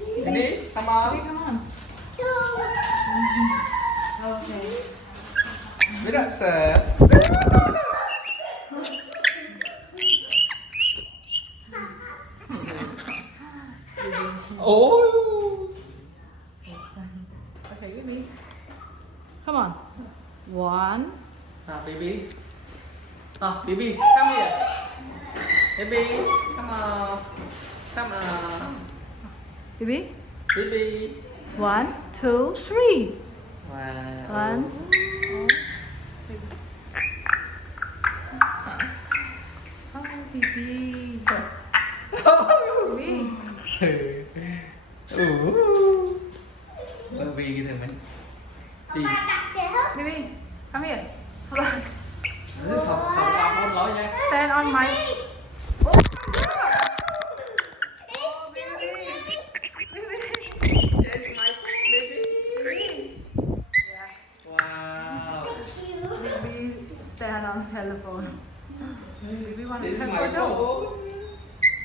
Bibi, come on. Bibi, come on. Okay. We got sir. Oh. Okay, Bibi. Come on. One. Bibi. Bibi, come here. Bibi, come on. Come on. Bibi. Bibi. 1, 2, 3. Wow. 1. Oh, Bibi. Bibi. Bibi thì mình đi. Bibi, come here. Hold on. Không con lỗi nha. Stand on my. Yes, my baby. Wow. Bibi stand on telephone. Bibi want to This is take my photo. phone.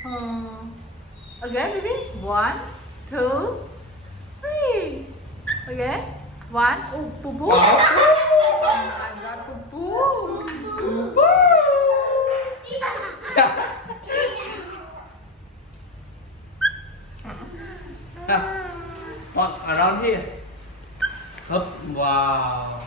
Oh. Again, Bibi. 1, 2, 3. Again. 1. Oh, boo boo. Oh. I got boo boo. Walk around here. Up. Wow.